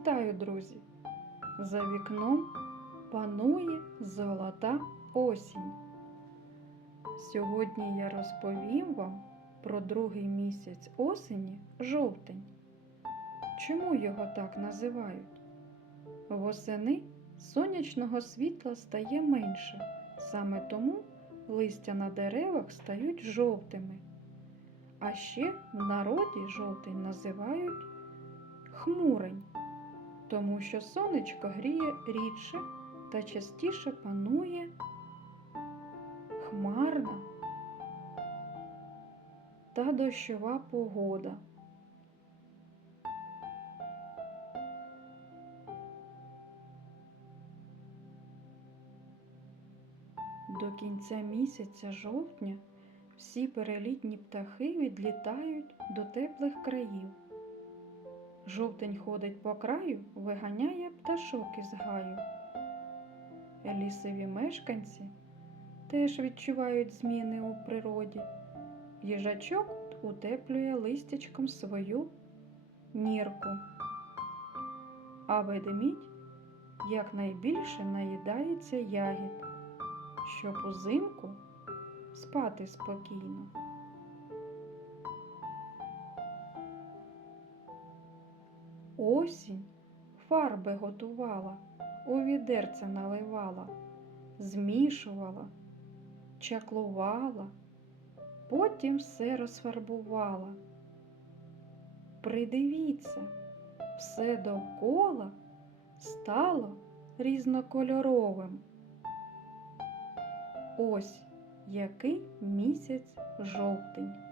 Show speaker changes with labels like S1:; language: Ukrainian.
S1: Вітаю, друзі! За вікном панує золота осінь. Сьогодні я розповім вам про другий місяць осені жовтень. Чому його так називають? Восени сонячного світла стає менше, саме тому листя на деревах стають жовтими. А ще в народі жовтень називають хмурень, тому що сонечко гріє рідше та частіше панує хмарна та дощова погода. До кінця місяця жовтня всі перелітні птахи відлітають до теплих країв. Жовтень ходить по краю, виганяє пташок із гаю. Лісові мешканці теж відчувають зміни у природі. Їжачок утеплює листячком свою нірку, а ведмідь якнайбільше наїдається ягід, щоб узимку спати спокійно. Осінь фарби готувала, у відерце наливала, змішувала, чаклувала, потім все розфарбувала. Придивіться, все довкола стало різнокольоровим. Ось який місяць жовтень.